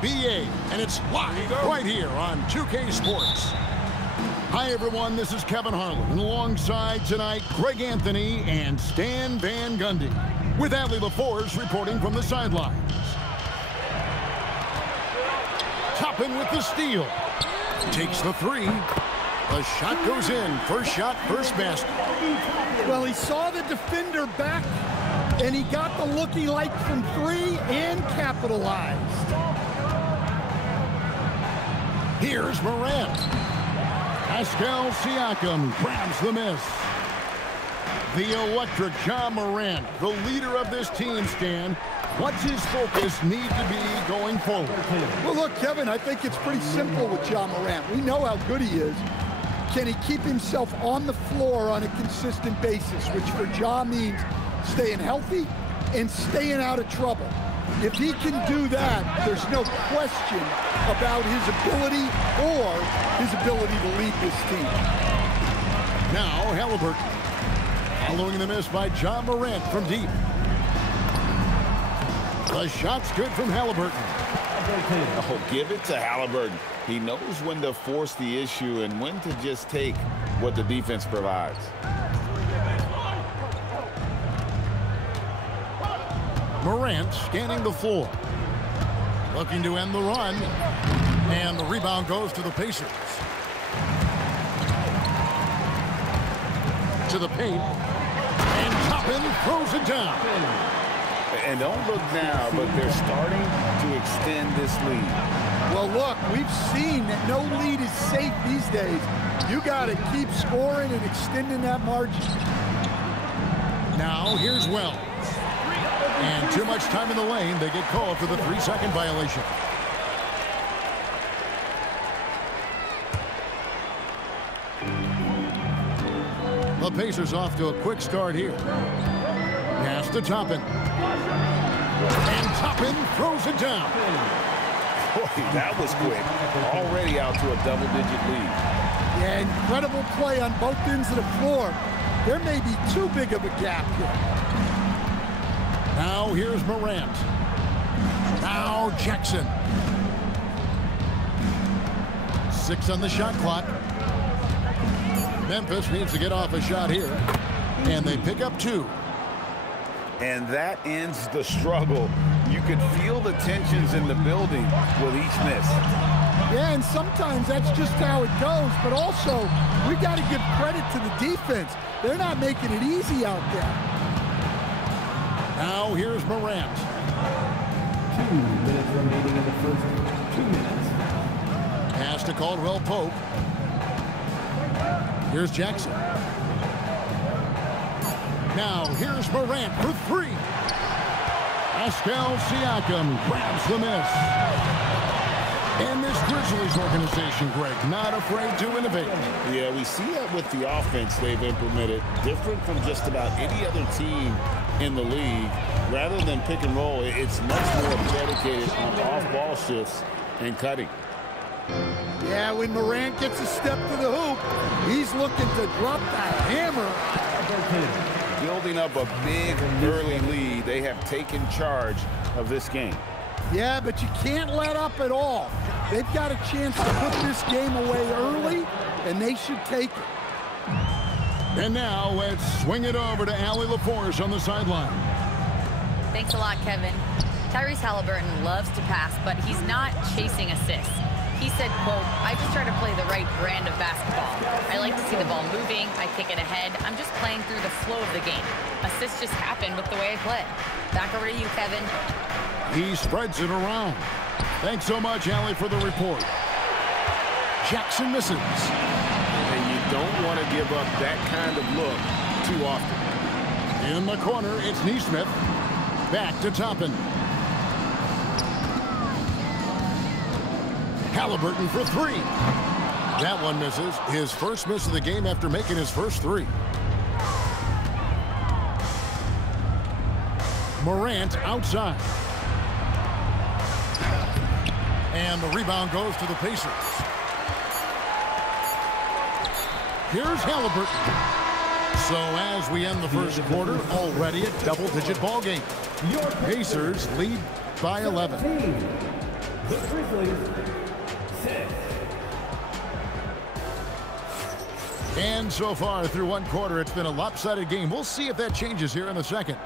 NBA, and it's live right here on 2K Sports. Hi, everyone. This is Kevin Harlan, and alongside tonight, Greg Anthony and Stan Van Gundy, with Allie LaForce reporting from the sidelines. Toppin with the steal. Takes the three. The shot goes in. First shot, first basket. Well, he saw the defender back, and he got the look he liked from three and capitalized. Here's Morant. Pascal Siakam grabs the miss. The electric Ja Morant, the leader of this team, Stan. What's his focus need to be going forward? Well, look, Kevin, I think it's pretty simple with Ja Morant. We know how good he is. Can he keep himself on the floor on a consistent basis, which for Ja means staying healthy and staying out of trouble. If he can do that, there's no question about his ability or his ability to lead this team. Now, Halliburton. Following the miss by Ja Morant from deep. The shot's good from Halliburton. Oh, give it to Halliburton. He knows when to force the issue and when to just take what the defense provides. Morant scanning the floor. Looking to end the run. And the rebound goes to the Pacers. To the paint. And Toppin throws it down. And don't look now, but they're starting to extend this lead. Well, look, we've seen that no lead is safe these days. You got to keep scoring and extending that margin. Now, here's Wells. And too much time in the lane. They get called for the 3-second violation. The Pacers off to a quick start here. Pass to Toppin. And Toppin throws it down. Boy, that was quick. Already out to a double-digit lead. Yeah, incredible play on both ends of the floor. There may be too big of a gap here. Now here's Morant. Now Jackson. 6 on the shot clock. Memphis needs to get off a shot here. And they pick up 2. And that ends the struggle. You could feel the tensions in the building with each miss. Yeah, and sometimes that's just how it goes. But also, we got to give credit to the defense. They're not making it easy out there. Now here's Morant. 2 minutes remaining in the first 2 minutes. Pass to Caldwell Pope. Here's Jackson. Now here's Morant for 3. Pascal Siakam grabs the miss. And this Grizzlies organization, Greg, not afraid to innovate. Yeah, we see that with the offense they've implemented. Different from just about any other team in the league. Rather than pick and roll, it's much more dedicated on off-ball shifts and cutting. Yeah, when Morant gets a step to the hoop, he's looking to drop the hammer. Building up a big early lead, they have taken charge of this game. Yeah, but you can't let up at all. They've got a chance to put this game away early, and they should take it. And now let's swing it over to Allie LaForce on the sideline. Thanks a lot, Kevin. Tyrese Halliburton loves to pass, but he's not chasing assists. He said, quote, "I just try to play the right brand of basketball. I like to see the ball moving. I kick it ahead. I'm just playing through the flow of the game. Assists just happen with the way I play." Back over to you, Kevin. He spreads it around. Thanks so much, Allie, for the report. Jackson misses. And you don't want to give up that kind of look too often. In the corner, it's Nesmith. Back to Toppin. Halliburton for 3. That one misses. His first miss of the game after making his first 3. Morant outside. And the rebound goes to the Pacers. Here's Halliburton. So as we end the first quarter, already a double-digit ball game. Pacers lead by 11. Grizzlies, 6. And so far through one quarter, it's been a lopsided game. We'll see if that changes here in the second.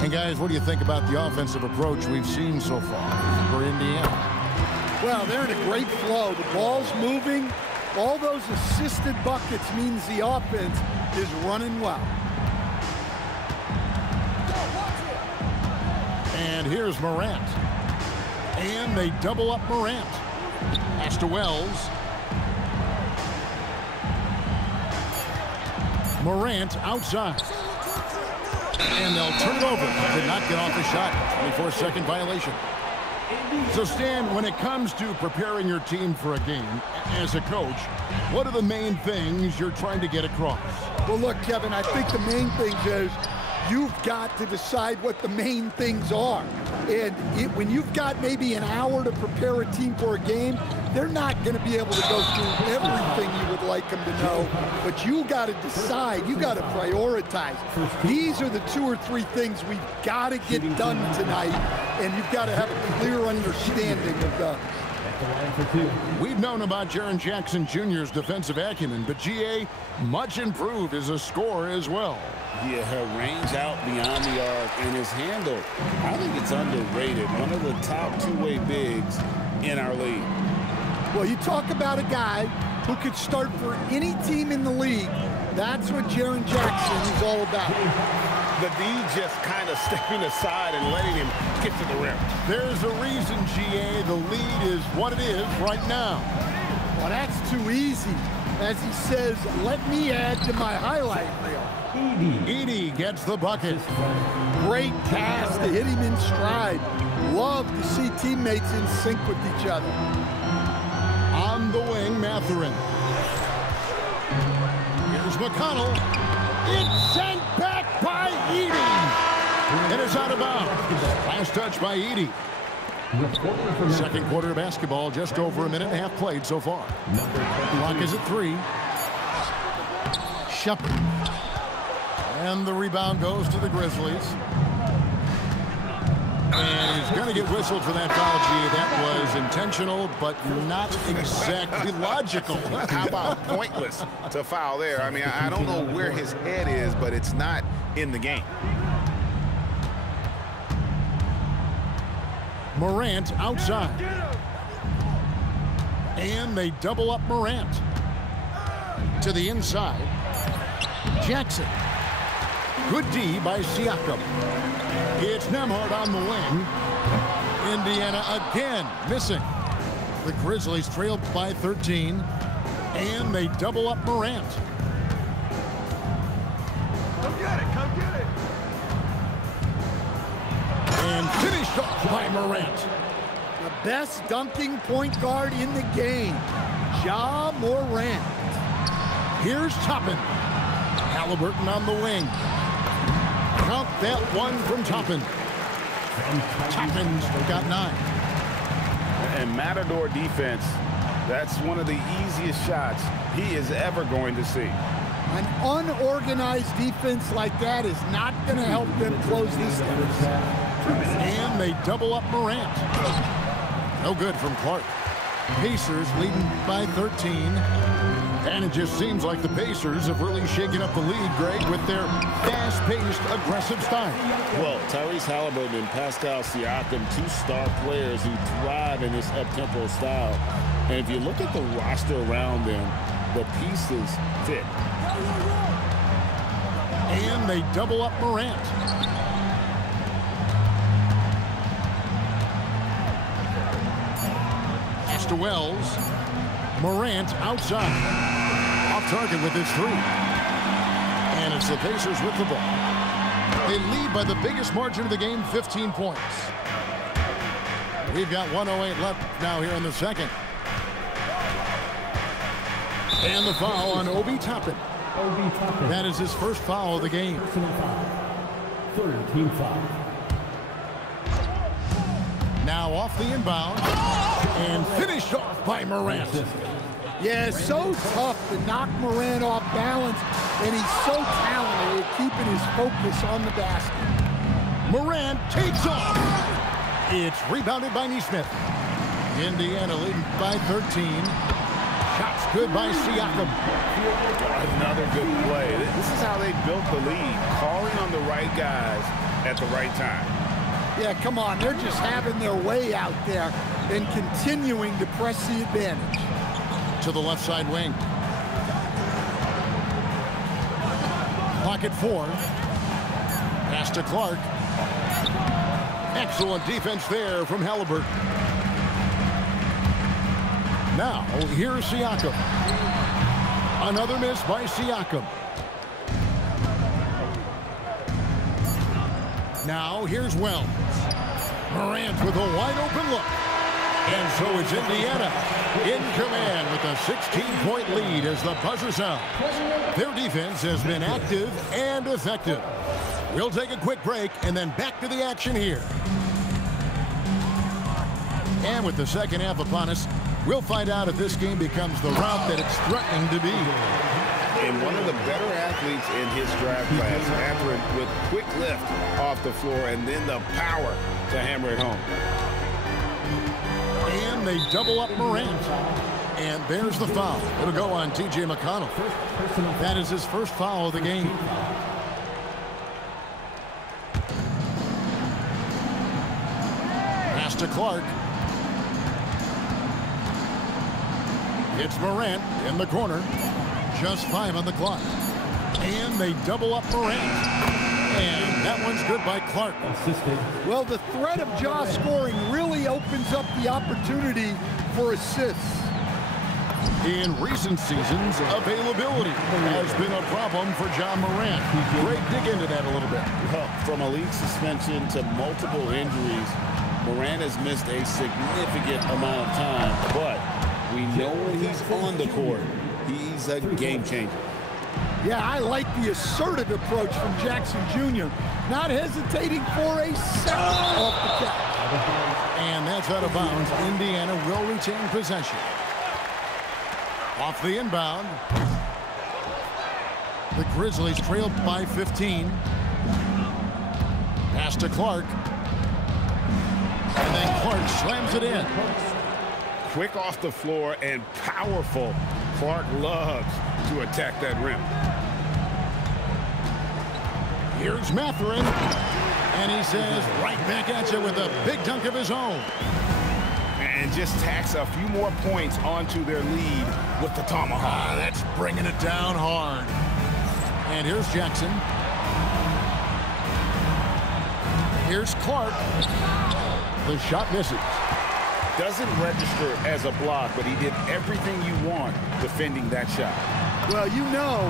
And guys, what do you think about the offensive approach we've seen so far for Indiana? Well, they're in a great flow. The ball's moving. All those assisted buckets means the offense is running well. And here's Morant. And they double up Morant. Pass to Wells. Morant outside. And they'll turn it over. Did not get off the shot. 24-second violation. So, Stan, when it comes to preparing your team for a game, as a coach, what are the main things you're trying to get across? Well, look, Kevin, I think the main thing is you've got to decide what the main things are. And when you've got maybe an hour to prepare a team for a game, they're not going to be able to go through everything you would like them to know. But you got to decide. You got to prioritize. These are the 2 or 3 things we've got to get done tonight. And you've got to have a clear understanding of those. We've known about Jaren Jackson Jr.'s defensive acumen, but GA much improved as a scorer as well. Yeah, her range out beyond the arc and his handle, I think it's underrated. One of the top two-way bigs in our league. Well, you talk about a guy who could start for any team in the league. That's what Jaren Jackson is all about. The D just kind of stepping aside and letting him get to the rim. There's a reason, GA, the lead is what it is right now. Well, that's too easy. As he says, let me add to my highlight reel. Edey gets the bucket. Great pass to hit him in stride. Love to see teammates in sync with each other. On the wing, Mathurin. Here's McConnell. It's sent back by Edey. And it's out of bounds. Last touch by Edey. Second quarter of basketball, just over a minute and a half played so far. Clock is at 3. Shepard. And the rebound goes to the Grizzlies. And he's going to get whistled for that foul, G. That was intentional, but not exactly logical. How about pointless to foul there? I mean, I don't know where his head is, but it's not in the game. Morant outside. And they double up Morant. To the inside. Jackson. Good D by Siakam. It's Nembhard on the wing. Indiana again missing. The Grizzlies trail by 13. And they double up Morant. Come get it, come get it. And finished off by Morant. The best dunking point guard in the game, Ja Morant. Here's Toppin. Halliburton on the wing. Count that one from Toppin. Toppin's got 9. And Matador defense, that's one of the easiest shots he is ever going to see. An unorganized defense like that is not going to help them close this deficit. And they double up Morant. No good from Clark. Pacers leading by 13. And it just seems like the Pacers have really shaken up the league, Greg, with their fast-paced, aggressive style. Well, Tyrese Halliburton and Pascal Siakam, 2 star players who thrive in this up-tempo style. And if you look at the roster around them, the pieces fit. And they double up Morant. Pass to Wells. Morant outside. Off target with his 3. And it's the Pacers with the ball. They lead by the biggest margin of the game, 15 points. We've got 1:08 left now here in the second. And the foul on Obi Toppin. That is his first foul of the game. Third team foul. Now off the inbound. And finished off by Morant. Yeah, so tough to knock Morant off balance, and he's so talented at keeping his focus on the basket. Morant takes off. It's rebounded by Nesmith. Indiana leading by 13. Shots good by Siakam. Another good play. This is how they built the lead, calling on the right guys at the right time. Yeah, come on. They're just having their way out there and continuing to press the advantage. To the left side wing. Clock at 4. Pass to Clark. Excellent defense there from Halliburton. Now, here's Siakam. Another miss by Siakam. Now, here's Wells. Morant with a wide-open look. And so it's Indiana in command with a 16-point lead as the buzzer sounds. Their defense has been active and effective. We'll take a quick break and then back to the action here. And with the second half upon us, we'll find out if this game becomes the route that it's threatening to be. And one of the better athletes in his draft class, Mathurin, with quick lift off the floor and then the power to hammer it home. And they double up Morant. And there's the foul. It'll go on T.J. McConnell. That is his first foul of the game. Pass to Clark. It's Morant in the corner. Just 5 on the clock. And they double up Morant. And that one's good by Clark. Well, the threat of Ja scoring really opens up the opportunity for assists. In recent seasons, availability has been a problem for Ja Morant. Greg, dig into that a little bit. Well, from a league suspension to multiple injuries, Morant has missed a significant amount of time, but we know when he's on the court, he's a game changer. Yeah, I like the assertive approach from Jackson Jr. Not hesitating for a second off the catch. And that's out of bounds. Indiana will retain possession. Off the inbound. The Grizzlies trailed by 15. Pass to Clark. And then Clark slams it in. Quick off the floor and powerful. Clark loves to attack that rim. Here's Mathurin. And he says right back at you with a big dunk of his own. And just tacks a few more points onto their lead with the tomahawk. That's bringing it down hard. And here's Jackson. Here's Clark. The shot misses. Doesn't register as a block, but he did everything you want defending that shot. Well, you know,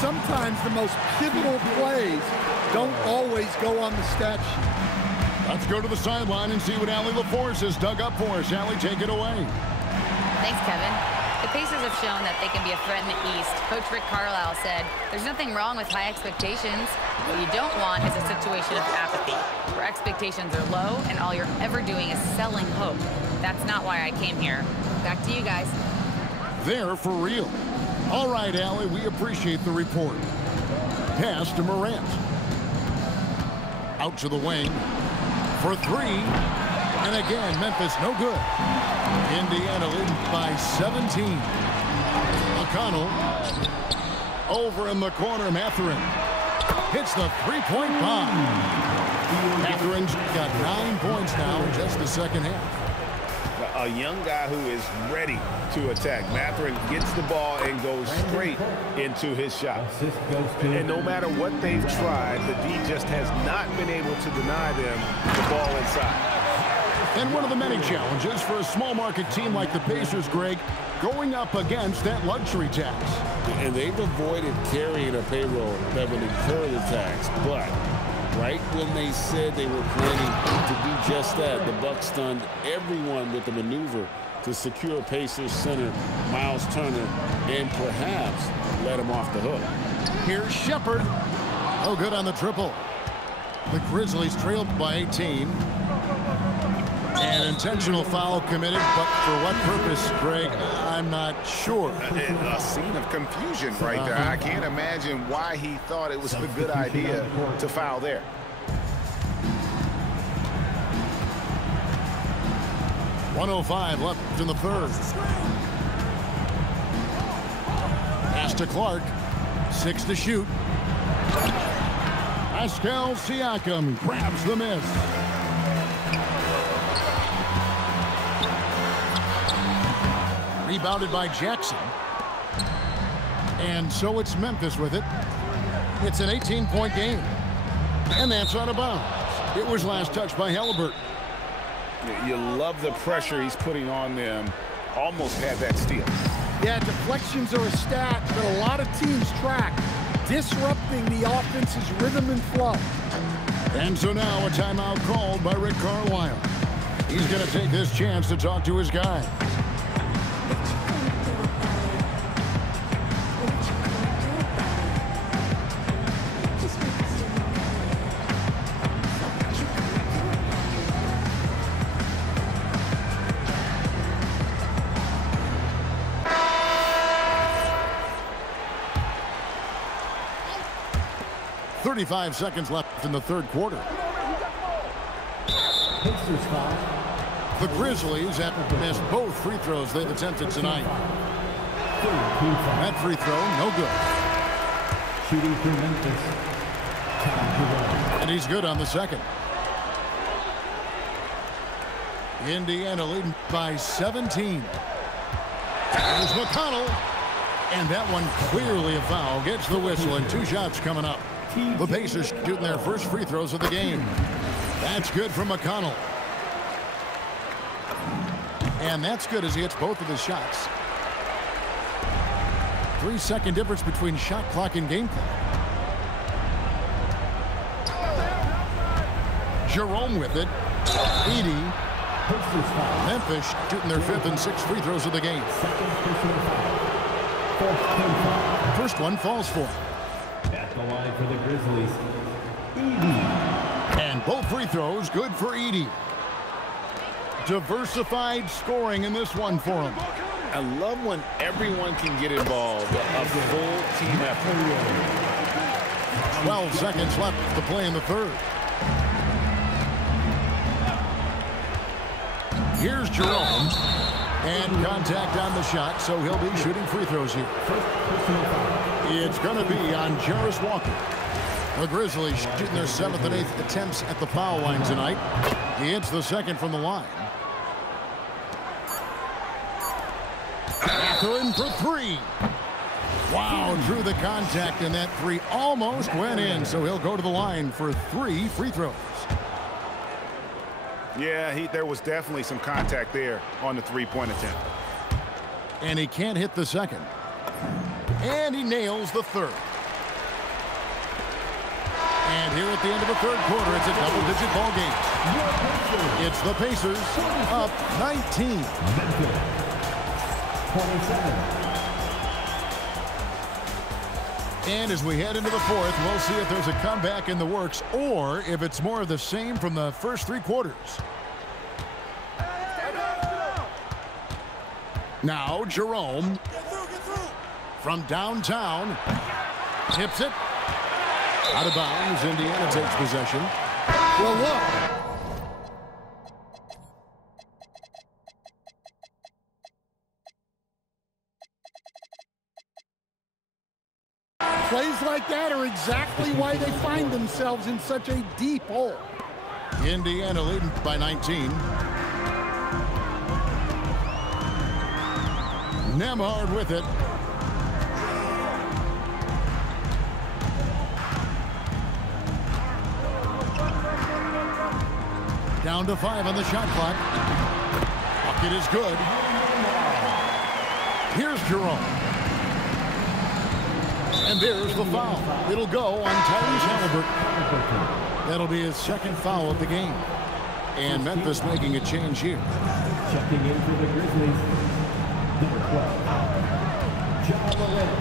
sometimes the most pivotal plays don't always go on the stat sheet. Let's go to the sideline and see what Allie LaForce has dug up for us. Allie, take it away. Thanks, Kevin. The Pacers have shown that they can be a threat in the East. Coach Rick Carlisle said, there's nothing wrong with high expectations. What you don't want is a situation of apathy, where expectations are low and all you're ever doing is selling hope. That's not why I came here. Back to you guys. They're for real. All right, Allie, we appreciate the report. Pass to Morant. Out to the wing. For 3, and again, Memphis no good. Indiana leading by 17. McConnell over in the corner. Mathurin hits the three-point bomb. Mathurin's got 9 points now in just the second half. A young guy who is ready to attack. Mathurin gets the ball and goes straight into his shot. And no matter what they've tried, the D just has not been able to deny them the ball inside. And one of the many challenges for a small market team like the Pacers, Greg, going up against that luxury tax. And they've avoided carrying a payroll that would incur the tax, but right when they said they were planning to do just that, the Bucks stunned everyone with the maneuver to secure Pacers center Miles Turner and perhaps let him off the hook. Here's Shepherd. Oh, good on the triple. The Grizzlies trailed by 18. An intentional foul committed, but for what purpose, Greg, I'm not sure. A scene of confusion right there. I can't imagine why he thought it was a good idea to foul there. 1:05 left in the third. Pass to Clark. 6 to shoot. Pascal Siakam grabs the miss. Rebounded by Jackson. And so it's Memphis with it. It's an 18-point game. And that's out of bounds. It was last touched by Halliburton. You love the pressure he's putting on them. Almost had that steal. Yeah, deflections are a stat that a lot of teams track, disrupting the offense's rhythm and flow. And so now a timeout called by Rick Carlisle. He's going to take this chance to talk to his guy. .35 seconds left in the third quarter. The Grizzlies have missed both free throws they've attempted tonight. That free throw, no good. Shooting for Memphis. And he's good on the second. Indiana leading by 17. There's McConnell. And that one clearly a foul. Gets the whistle and 2 shots coming up. The Pacers shooting their first free throws of the game. That's good from McConnell. And that's good as he hits both of his shots. 3-second difference between shot clock and game clock. Jerome with it. Edey. Memphis shooting their 5th and 6th free throws of the game. First one falls for him. At the line for the Grizzlies, Edey. And both free throws good for Edey. Diversified scoring in this one for him. I love when everyone can get involved. A full team effort. 12 seconds left to play in the third. Here's Jerome. And contact on the shot, so he'll be shooting free throws here. It's going to be on Jarris Walker. The Grizzlies shooting their 7th and 8th attempts at the foul line tonight. He hits the second from the line. Catherine for 3. Wow, drew the contact, and that 3 almost went in, so he'll go to the line for 3 free throws. Yeah, there was definitely some contact there on the 3-point attempt. And he can't hit the second. And he nails the third. And here at the end of the third quarter, it's a double-digit ball game. It's the Pacers up 19. 27. And as we head into the fourth, we'll see if there's a comeback in the works or if it's more of the same from the first 3 quarters. Now Jerome from downtown tips it out of bounds. Indiana takes possession. Well, look. Plays like that are exactly why they find themselves in such a deep hole. Indiana leading by 19. Nembhard with it. Down to 5 on the shot clock. Bucket is good. Here's Jerome. And there's the foul. It'll go on Tyrese Halliburton. That'll be his 2nd foul of the game. And Memphis making a change here. Checking in for the Grizzlies, number 12, John Morant.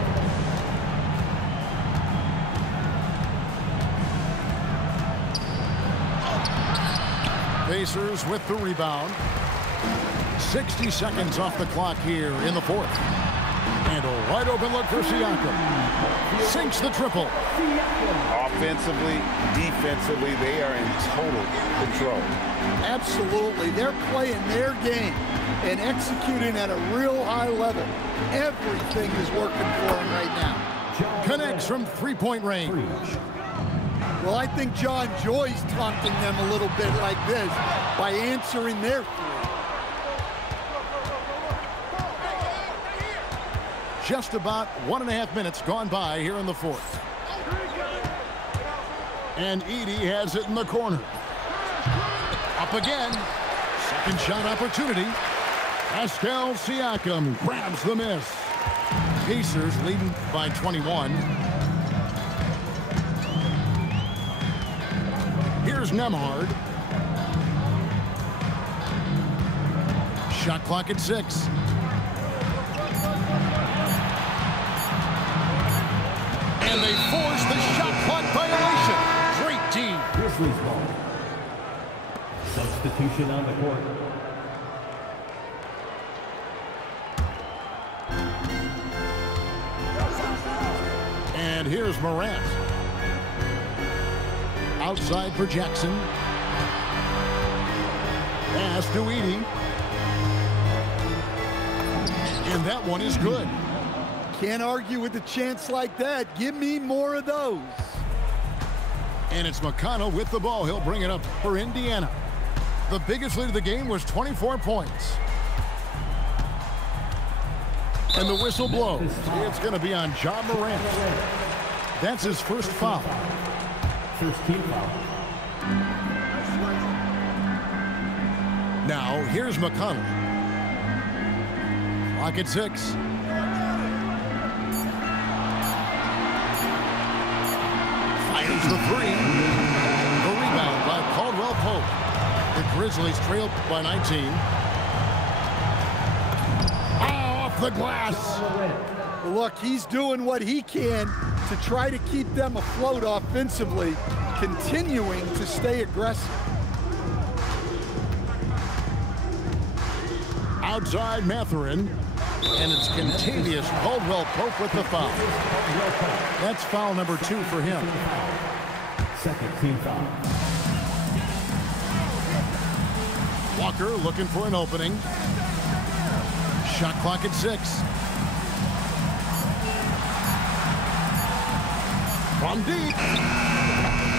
Pacers with the rebound. 60 seconds off the clock here in the fourth. And a wide open look for Siakam. Sinks the triple. Offensively, defensively, they are in total control. Absolutely. They're playing their game and executing at a real high level. Everything is working for them right now. Connects from three-point range. Well, I think John Joy's taunting them a little bit like this by answering their three. Just about 1.5 minutes gone by here in the fourth. And Edey has it in the corner. Up again. Second shot opportunity. Pascal Siakam grabs the miss. Pacers leading by 21. Here's Nembhard. Shot clock at 6. And they force the shot clock violation. Great team. Grizzlies ball. Substitution on the court. And here's Morant. Outside for Jackson. Pass to Edey. And that one is good. Can't argue with a chance like that. Give me more of those. And it's McConnell with the ball. He'll bring it up for Indiana. The biggest lead of the game was 24 points. And the whistle blows. It's going to be on Ja Morant. That's his first foul. First team foul. Now, here's McConnell. Clock at 6. Fires the three. The rebound by Caldwell Pope. The Grizzlies trail by 19. Off the glass. Look, he's doing what he can to try to keep them afloat offensively, continuing to stay aggressive. Outside Mathurin. And it's Contavious Caldwell Pope with the foul. That's foul number 2 for him. Second team foul. Walker looking for an opening. Shot clock at 6. From deep.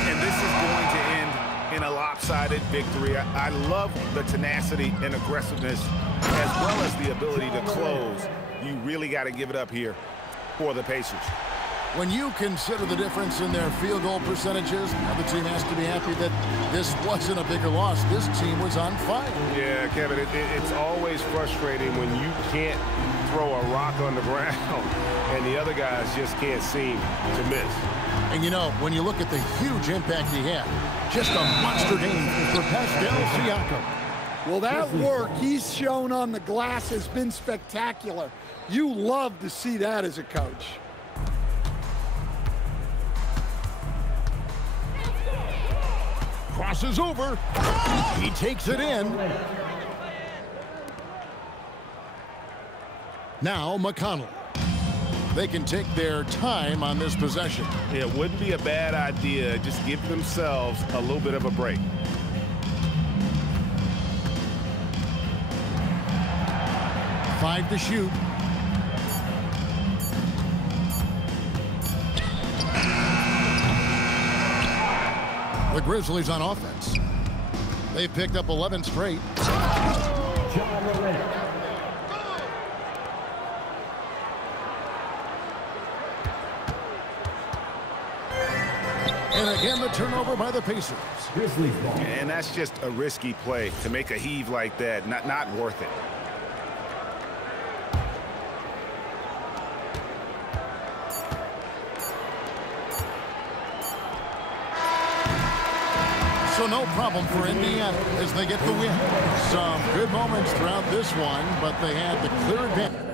And this is going to end in a lopsided victory. I love the tenacity and aggressiveness as well as the ability to close. You really got to give it up here for the Pacers. When you consider the difference in their field goal percentages, the other team has to be happy that this wasn't a bigger loss. This team was on fire. Yeah, Kevin, it's always frustrating when you can't throw a rock on the ground and the other guys just can't seem to miss. And you know, when you look at the huge impact he had, just a monster game for Pascal Siakam. Well, that work he's shown on the glass has been spectacular. You love to see that as a coach. Crosses over. He takes it in. Now McConnell. They can take their time on this possession. It wouldn't be a bad idea. Just give themselves a little bit of a break. Five to shoot. The Grizzlies on offense. They've picked up 11 straight. Ja Morant. And again, the turnover by the Pacers. Grizzlies ball. And that's just a risky play to make a heave like that. Not worth it. So no problem for Indiana as they get the win. Some good moments throughout this one, but they had the clear advantage.